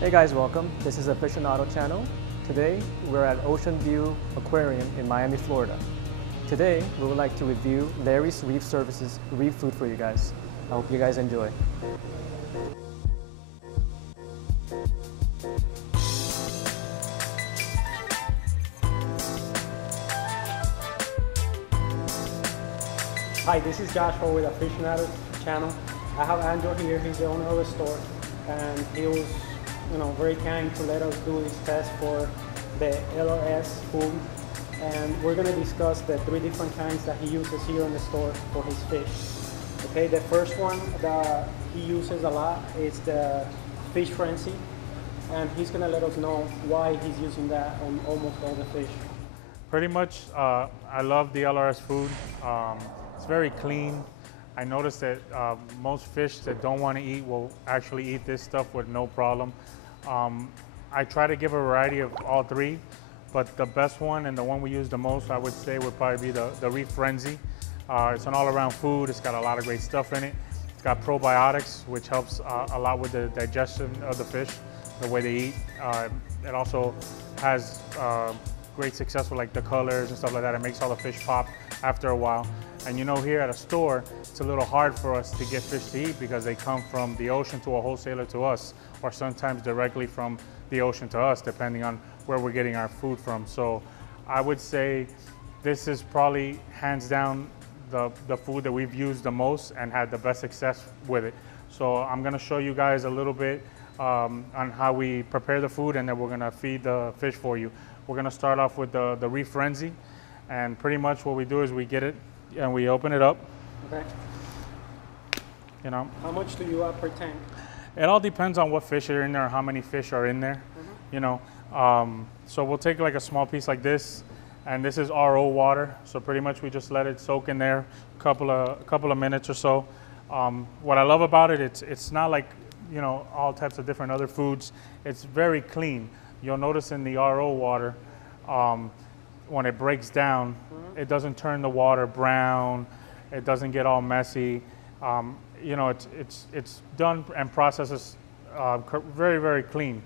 Hey guys, welcome. This is Afishionado channel. Today we're at Ocean View Aquarium in Miami, Florida. Today we would like to review Larry's Reef Services reef food for you guys. I hope you guys enjoy. Hi, this is Joshua with Afishionado channel. I have Andro here. He's the owner of the store, and he was, very kind to let us do this test for the LRS food. And we're going to discuss the 3 different kinds that he uses here in the store for his fish. Okay, the first one that he uses a lot is the fish frenzy, and he's going to let us know why he's using that on almost all the fish. Pretty much, I love the LRS food. It's very clean. I noticed that most fish that don't want to eat will actually eat this stuff with no problem. I try to give a variety of all 3, but the best one and the one we use the most, I would say, would probably be the Reef Frenzy. It's an all-around food. It's got a lot of great stuff in it. It's got probiotics, which helps a lot with the digestion of the fish, the way they eat. It also has great success with like the colors and stuff like that. It makes all the fish pop after a while. And here at a store, it's a little hard for us to get fish to eat because they come from the ocean to a wholesaler to us, or sometimes directly from the ocean to us, depending on where we're getting our food from. So I would say this is probably hands down the food that we've used the most and had the best success with it. So I'm gonna show you guys a little bit on how we prepare the food, and then we're gonna feed the fish for you. We're gonna start off with the Reef Frenzy, and pretty much what we do is we get it and we open it up. Okay. How much do you add per tank? It all depends on what fish are in there, or how many fish are in there. So we'll take like a small piece like this, and this is RO water. So pretty much we just let it soak in there a couple of minutes or so. What I love about it, it's not like all types of different other foods. It's very clean. You'll notice in the RO water, when it breaks down, it doesn't turn the water brown. It doesn't get all messy. It's done and processes very, very clean.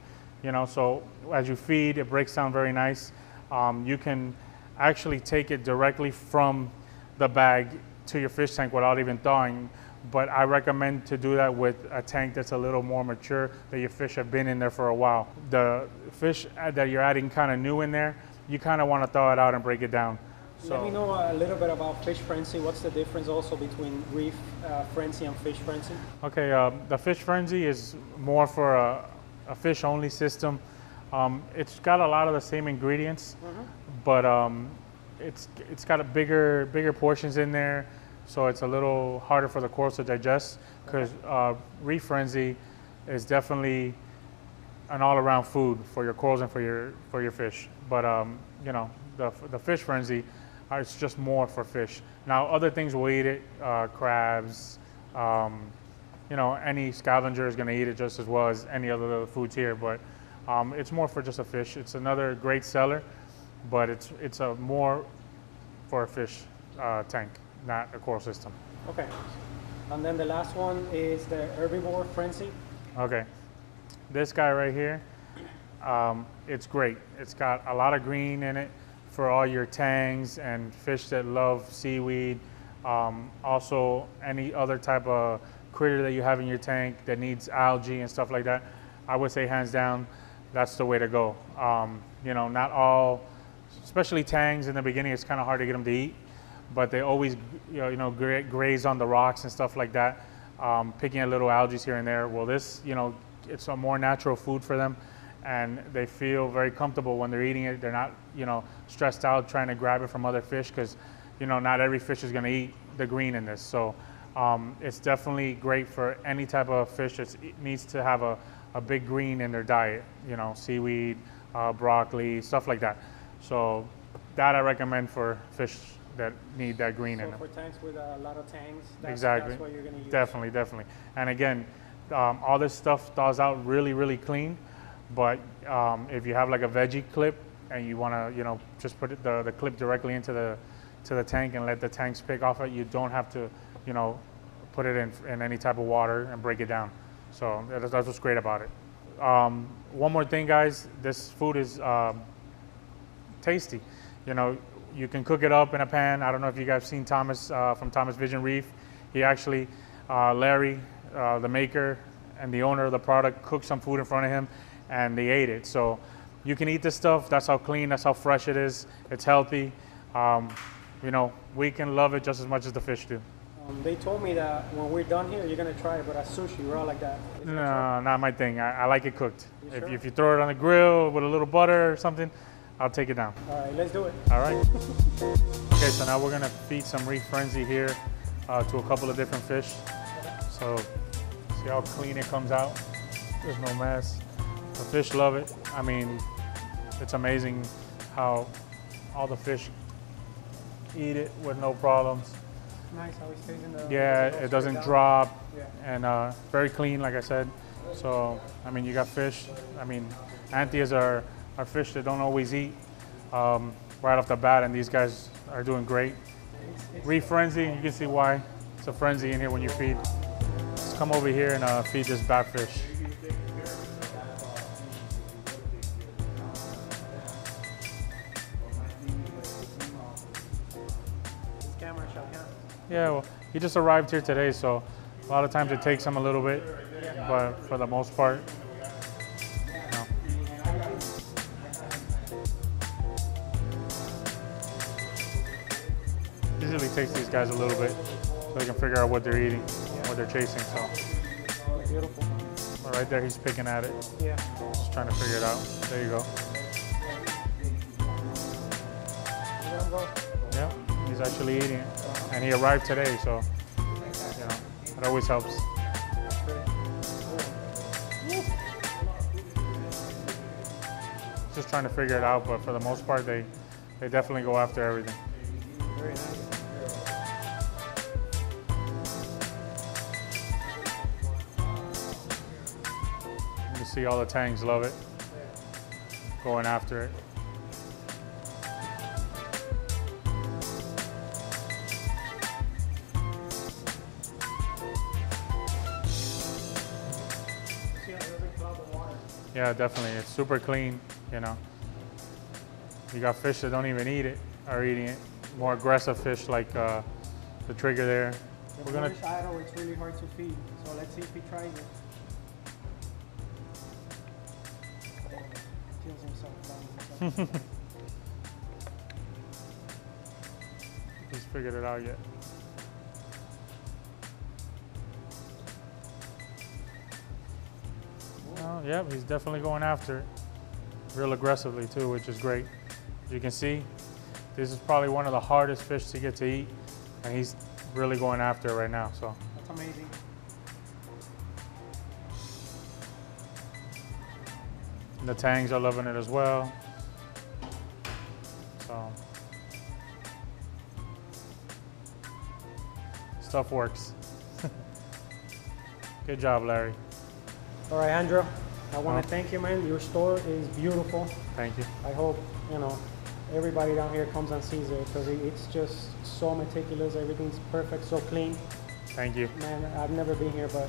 So as you feed, it breaks down very nice. You can actually take it directly from the bag to your fish tank without even thawing. But I recommend to do that with a tank that's a little more mature, that your fish have been in there for a while. The fish that you're adding kind of new in there, you kind of want to thaw it out and break it down. Let me know a little bit about fish frenzy. What's the difference also between Reef Frenzy and fish frenzy? Okay, the fish frenzy is more for a fish-only system. It's got a lot of the same ingredients, but it's got a bigger portions in there, so it's a little harder for the corals to digest. Because Reef Frenzy is definitely an all-around food for your corals and for your fish. But the fish frenzy, it's just more for fish. Now other things will eat it, crabs, any scavenger is going to eat it just as well as any other foods here. But it's more for just a fish. It's another great seller, but it's a more for a fish tank, not a coral system. Okay. And then the last one is the herbivore frenzy. Okay. This guy right here, it's great. It's got a lot of green in it for all your tangs and fish that love seaweed. Also, any other type of critter that you have in your tank that needs algae and stuff like that, I would say hands down, that's the way to go. Not all, especially tangs in the beginning, it's kind of hard to get them to eat, but they always, graze on the rocks and stuff like that, picking at little algae here and there. Well, this, it's a more natural food for them, and they feel very comfortable when they're eating it. They're not, stressed out trying to grab it from other fish, because, not every fish is going to eat the green in this. So it's definitely great for any type of fish that needs to have a big green in their diet, seaweed, broccoli, stuff like that. So that I recommend for fish that need that green in them. So for tanks with a lot of tangs, that's what you're going to use. Definitely. And again, all this stuff thaws out really, really clean. But if you have like a veggie clip and you want to, just put the clip directly into the tank and let the tanks pick off it, you don't have to, put it in any type of water and break it down. So that's what's great about it. one more thing, guys, this food is tasty. You know, you can cook it up in a pan. I don't know if you guys have seen Thomas from Thomas Vision Reef. He actually, Larry, the maker and the owner of the product, cooked some food in front of him and they ate it. So you can eat this stuff. That's how clean, that's how fresh it is. It's healthy. You know, we can love it just as much as the fish do. They told me that when we're done here, you're gonna try it, but as sushi, raw like that. No, not my thing. I like it cooked. Sure? If you throw it on the grill with a little butter or something, I'll take it down. All right, let's do it. All right. Okay, so now we're gonna feed some Reef Frenzy here to a couple of different fish. So see how clean it comes out? There's no mess. The fish love it. I mean, it's amazing how all the fish eat it with no problems. Nice how it stays in the. Yeah, it doesn't drop, Yeah. and very clean, like I said. So, I mean, you got fish. I mean, Antias are fish that don't always eat right off the bat, and these guys are doing great. Reef Frenzy, you can see why it's a frenzy in here when you feed. Let's come over here and feed this batfish. Camera shot, yeah. Yeah, well, he just arrived here today, so a lot of times it takes him a little bit, but for the most part, no. Usually takes these guys a little bit so they can figure out what they're eating, what they're chasing. So Beautiful. right there, he's picking at it, Yeah. just trying to figure it out. There you go. Let him go. Yeah, he's actually eating it, and he arrived today, so you know it always helps. Just trying to figure it out, but for the most part, they definitely go after everything. Very nice. You can see all the tangs love it, going after it. See how it doesn't cloud the water. Yeah, definitely. It's super clean, you know. You got fish that don't even eat it, are eating it. More aggressive fish like the trigger there. The Moorish Idol, it's really hard to feed, so let's see if he tries it. Kills himself, down himself. He's figured it out yet. Oh, yeah, he's definitely going after it. Real aggressively too, which is great. As you can see, this is probably one of the hardest fish to get to eat, and he's really going after it right now. So That's amazing. and the tangs are loving it as well. So stuff works. Good job, Larry. All right, Andro, I want to thank you, man. Your store is beautiful. Thank you. I hope, you know, everybody down here comes and sees it because it's just so meticulous. Everything's perfect, so clean. Thank you. Man, I've never been here, but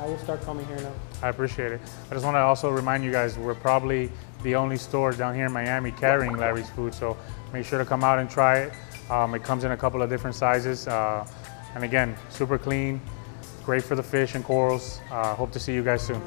I will start coming here now. I appreciate it. I just want to also remind you guys, we're probably the only store down here in Miami carrying Larry's food, so make sure to come out and try it. It comes in a couple of different sizes. And again, super clean, great for the fish and corals. Hope to see you guys soon.